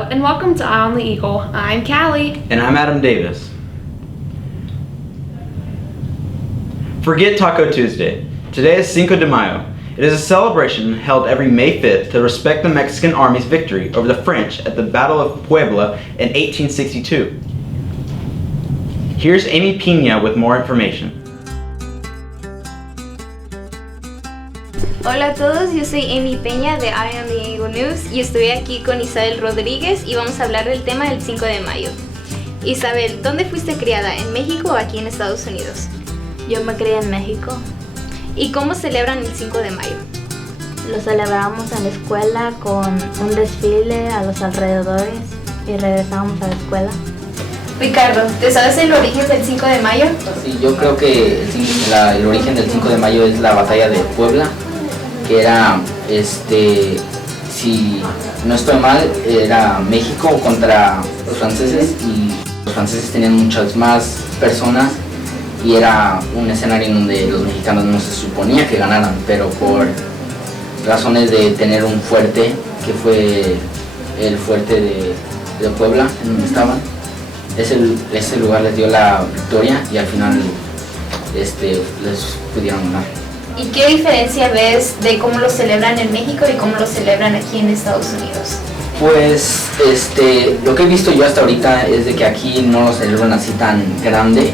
Hello, and welcome to Eye on the Eagle. I'm Callie. And I'm Adam Davis. Forget Taco Tuesday. Today is Cinco de Mayo. It is a celebration held every May 5th to respect the Mexican Army's victory over the French at the Battle of Puebla in 1862. Here's Amy Pina with more information. Hola a todos, yo soy Amy Peña de Eye on the Eagle News y estoy aquí con Isabel Rodríguez y vamos a hablar del tema del 5 de mayo. Isabel, ¿dónde fuiste criada? ¿En México o aquí en Estados Unidos? Yo me crié en México. ¿Y cómo celebran el 5 de mayo? Lo celebramos en la escuela con un desfile a los alrededores y regresamos a la escuela. Ricardo, ¿te sabes el origen del 5 de mayo? Sí, yo creo que el origen del 5 de mayo es la batalla de Puebla, que era, si no estoy mal, era México contra los franceses y los franceses tenían muchas más personas y era un escenario en donde los mexicanos no se suponía que ganaran, pero por razones de tener un fuerte, que fue el fuerte de Puebla, en donde estaban, ese lugar les dio la victoria y al final les pudieron ganar. ¿Y qué diferencia ves de cómo lo celebran en México y cómo lo celebran aquí en Estados Unidos? Pues lo que he visto yo hasta ahorita es de que aquí no lo celebran así tan grande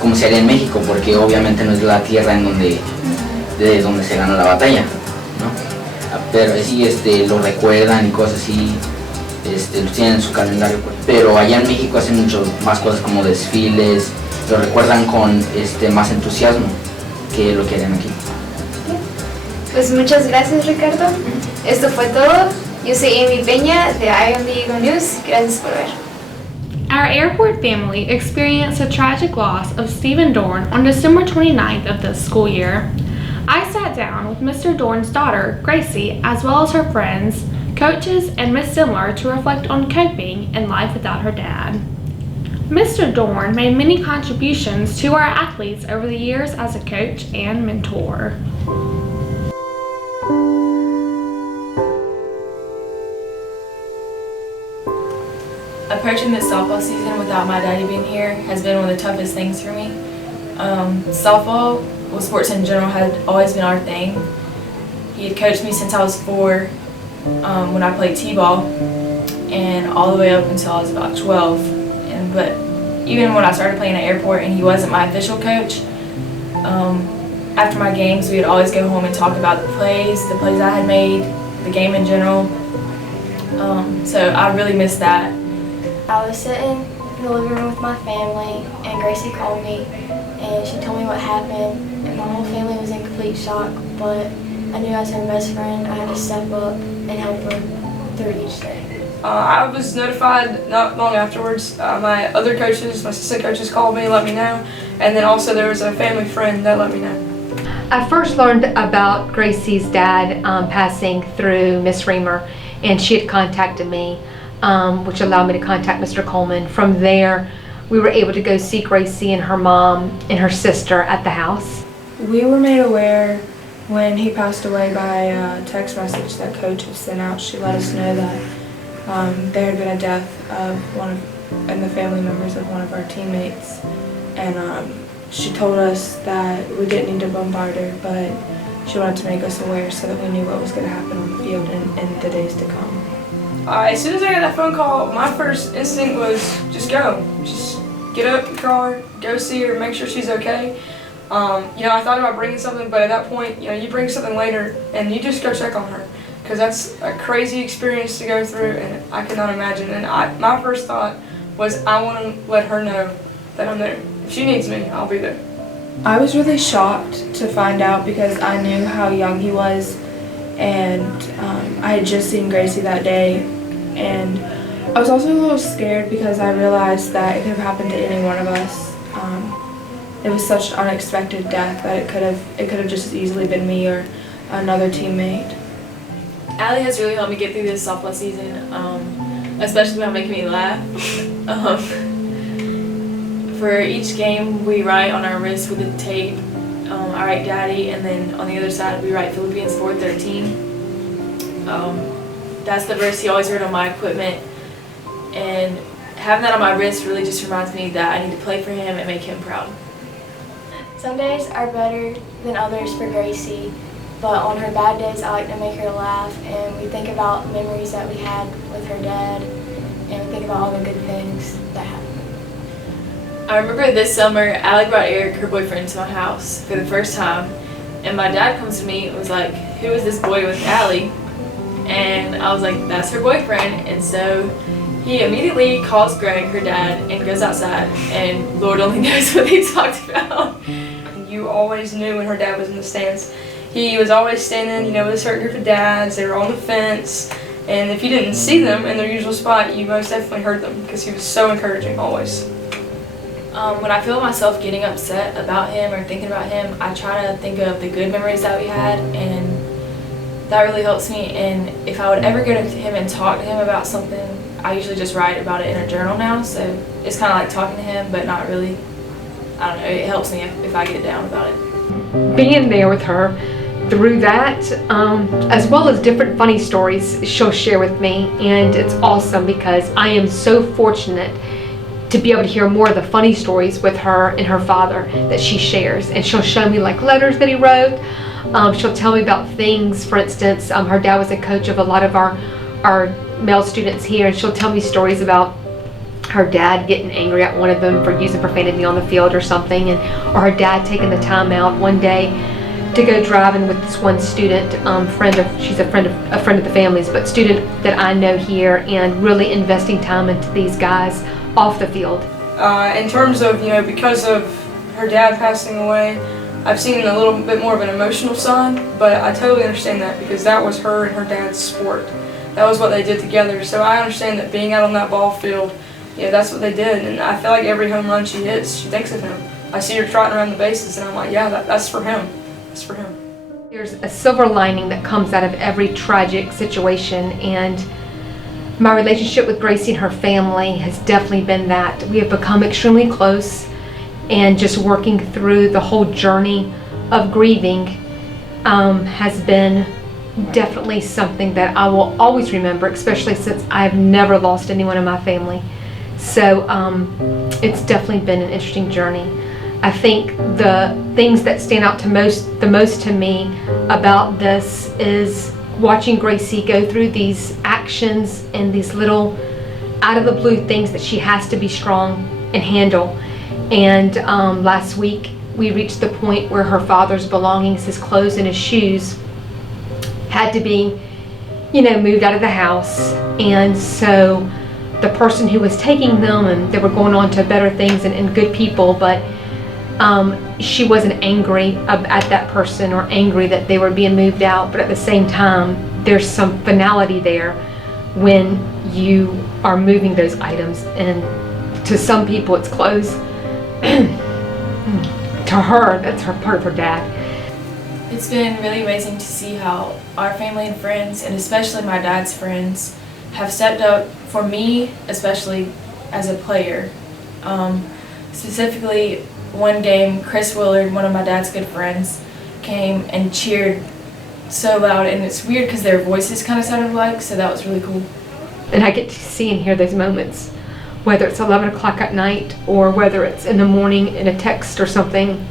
como se haría en México, porque obviamente no es la tierra de donde se ganó la batalla, ¿no? Pero sí lo recuerdan y cosas así, lo tienen en su calendario, pero allá en México hacen mucho más cosas como desfiles, lo recuerdan con más entusiasmo que lo que harían aquí. Pues muchas gracias, Ricardo. Esto fue todo. Yo soy Amy Peña de Eye on the Eagle News. Gracias por ver. Our airport family experienced a tragic loss of Stephen Dorn on December 29th of this school year. I sat down with Mr. Dorn's daughter, Gracie, as well as her friends, coaches, and Miss Simler to reflect on coping in life without her dad. Mr. Dorn made many contributions to our athletes over the years as a coach and mentor. Approaching this softball season without my daddy being here has been one of the toughest things for me. Softball, well, sports in general, had always been our thing. He had coached me since I was 4 when I played t-ball, and all the way up until I was about 12. But even when I started playing at airport and he wasn't my official coach, after my games we would always go home and talk about the plays I had made, the game in general. So I really miss that. I was sitting in the living room with my family and Gracie called me and she told me what happened and my whole family was in complete shock, but I knew as her best friend I had to step up and help her through each day. I was notified not long afterwards. My other coaches, my assistant coaches called me and let me know, and then also there was a family friend that let me know. I first learned about Gracie's dad passing through Miss Reamer, and she had contacted me, which allowed me to contact Mr. Coleman. From there, we were able to go see Gracie and her mom and her sister at the house. We were made aware when he passed away by a text message that Coach had sent out. She let us know that there had been a death of and the family members of one of our teammates, and she told us that we didn't need to bombard her, but she wanted to make us aware so that we knew what was going to happen on the field in the days to come. As soon as I got that phone call, my first instinct was just go. Just get up your car, go see her, make sure she's okay. I thought about bringing something, but at that point, you bring something later and you just go check on her, because that's a crazy experience to go through and I cannot imagine. And my first thought was I want to let her know that I'm there. If she needs me, I'll be there. I was really shocked to find out because I knew how young he was, and I had just seen Gracie that day, and I was also a little scared because I realized that it could have happened to any one of us. It was such an unexpected death that it could have just as easily been me or another teammate. Allie has really helped me get through this softball season, especially by making me laugh. For each game, we write on our wrist with a tape. I write Daddy, and then on the other side, we write Philippians 4:13. That's the verse he always read on my equipment. and having that on my wrist really just reminds me that I need to play for him and make him proud. Some days are better than others for Gracie, but on her bad days I like to make her laugh, and we think about memories that we had with her dad, and we think about all the good things that happened. I remember this summer, Allie brought Eric, her boyfriend, to my house for the first time, and my dad comes to me and was like, "Who is this boy with Allie?" And I was like, "That's her boyfriend." And so he immediately calls Greg, her dad, and goes outside, and Lord only knows what they talked about. You always knew when her dad was in the stands. He was always standing, with a certain group of dads. They were on the fence, and if you didn't see them in their usual spot, you most definitely heard them because he was so encouraging always. When I feel myself getting upset about him or thinking about him, I try to think of the good memories that we had, and that really helps me. And if I would ever go to him and talk to him about something, I usually just write about it in a journal now, so it's kind of like talking to him, but not really. I don't know, it helps me if I get down about it. Being there with her through that, as well as different funny stories she'll share with me, and it's awesome because I am so fortunate to be able to hear more of the funny stories with her and her father that she shares. And she'll show me like letters that he wrote. She'll tell me about things. For instance, her dad was a coach of a lot of our male students here, and she'll tell me stories about her dad getting angry at one of them for using profanity on the field or something, or her dad taking the time out one day to go driving with this one student, she's a friend of the family's, but student that I know here, and really investing time into these guys off the field. In terms of, because of her dad passing away, I've seen a little bit more of an emotional side, but I totally understand that because that was her and her dad's sport. That was what they did together, so I understand that being out on that ball field, that's what they did, and I feel like every home run she hits, she thinks of him. I see her trotting around the bases, and I'm like, yeah, that's for him. That's for him. There's a silver lining that comes out of every tragic situation, and my relationship with Gracie and her family has definitely been that. We have become extremely close, and just working through the whole journey of grieving has been definitely something that I will always remember, especially since I've never lost anyone in my family. So it's definitely been an interesting journey. I think the things that stand out the most to me about this is watching Gracie go through these actions and these little out of the blue things that she has to be strong and handle. And last week we reached the point where her father's belongings, his clothes and his shoes, had to be, moved out of the house. And so the person who was taking them, and they were going on to better things and good people, but she wasn't angry at that person or angry that they were being moved out. But at the same time, there's some finality there when you are moving those items, and to some people it's clothes. To her, that's her part of her dad. It's been really amazing to see how our family and friends, and especially my dad's friends, have stepped up for me, especially as a player. Specifically, one game, Chris Willard, one of my dad's good friends, came and cheered so loud, and it's weird because their voices kind of sounded alike, so that was really cool. And I get to see and hear those moments, whether it's 11 o'clock at night or whether it's in the morning in a text or something.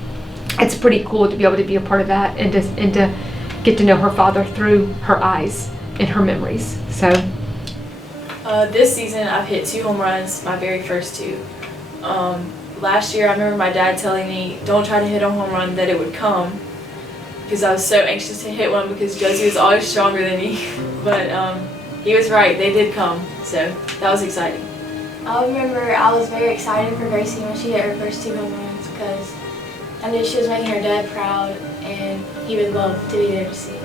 It's pretty cool to be able to be a part of that and to get to know her father through her eyes and her memories. So this season I've hit 2 home runs, my very first 2. Last year I remember my dad telling me, don't try to hit a home run, that it would come, because I was so anxious to hit one because Josie was always stronger than me. But he was right, they did come, so that was exciting. I remember I was very excited for Gracie when she hit her first 2 home runs because I knew she was making her dad proud, and he would love to be there to see it.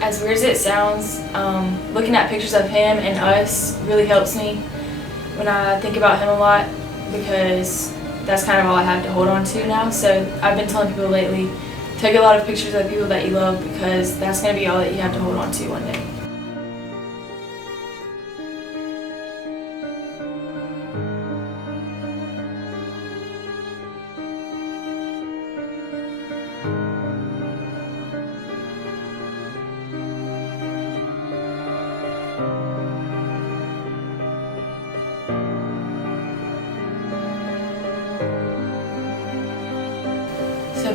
As weird as it sounds, looking at pictures of him and us really helps me when I think about him a lot, because that's kind of all I have to hold on to now. So I've been telling people lately, take a lot of pictures of people that you love, because that's going to be all that you have to hold on to one day.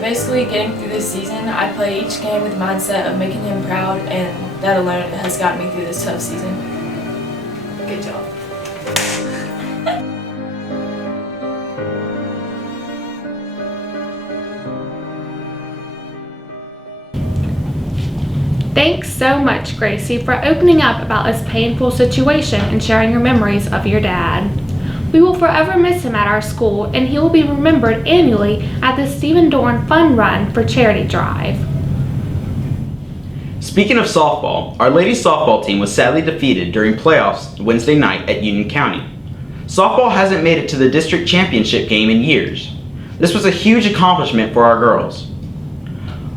But basically, getting through this season, I play each game with the mindset of making him proud, and that alone has gotten me through this tough season. Good job. Thanks so much, Gracie, for opening up about this painful situation and sharing your memories of your dad. We will forever miss him at our school, and he will be remembered annually at the Stephen Dorn Fun Run for Charity Drive. Speaking of softball, our ladies softball team was sadly defeated during playoffs Wednesday night at Union County. Softball hasn't made it to the district championship game in years. This was a huge accomplishment for our girls.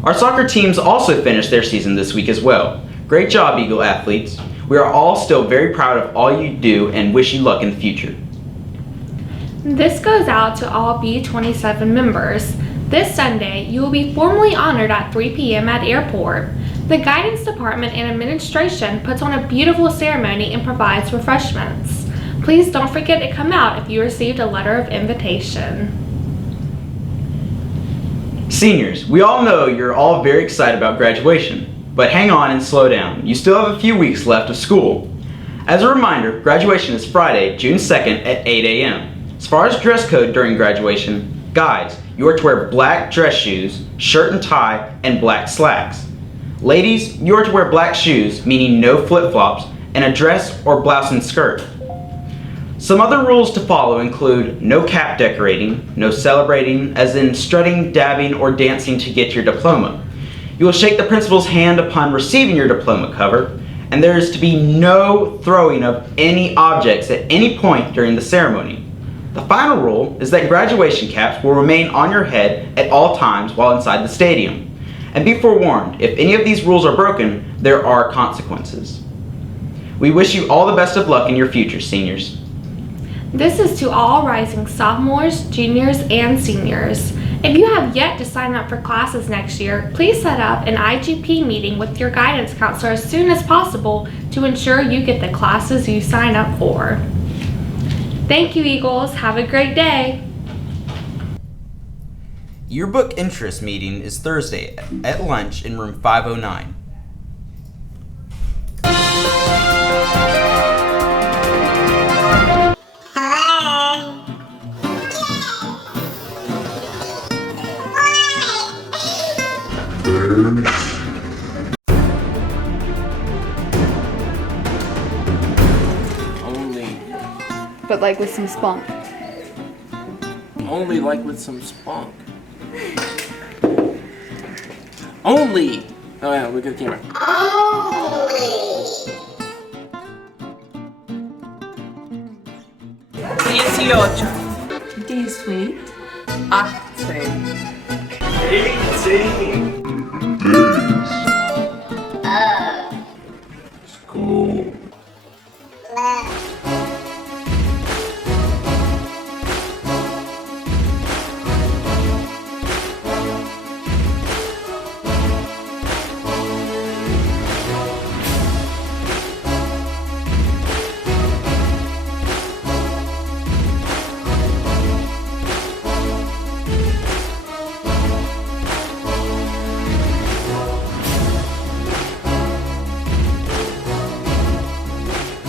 Our soccer teams also finished their season this week as well. Great job, Eagle athletes. We are all still very proud of all you do and wish you luck in the future. This goes out to all B27 members. This Sunday, you will be formally honored at 3 p.m. at Airport. The Guidance Department and Administration puts on a beautiful ceremony and provides refreshments. Please don't forget to come out if you received a letter of invitation. Seniors, we all know you're all very excited about graduation, but hang on and slow down. You still have a few weeks left of school. As a reminder, graduation is Friday, June 2nd at 8 a.m. As far as dress code during graduation, guys, you are to wear black dress shoes, shirt and tie, and black slacks. Ladies, you are to wear black shoes, meaning no flip-flops, and a dress or blouse and skirt. Some other rules to follow include no cap decorating, no celebrating, as in strutting, dabbing, or dancing to get your diploma. You will shake the principal's hand upon receiving your diploma cover, and there is to be no throwing of any objects at any point during the ceremony. The final rule is that graduation caps will remain on your head at all times while inside the stadium. And be forewarned, if any of these rules are broken, there are consequences. We wish you all the best of luck in your future, seniors. This is to all rising sophomores, juniors, and seniors. If you have yet to sign up for classes next year, please set up an IGP meeting with your guidance counselor as soon as possible to ensure you get the classes you sign up for. Thank you, Eagles. Have a great day. Yearbook interest meeting is Thursday at lunch in room 509. But like with some spunk. Only like with some spunk. Only! Oh yeah, look at the camera. 18. 18. 18.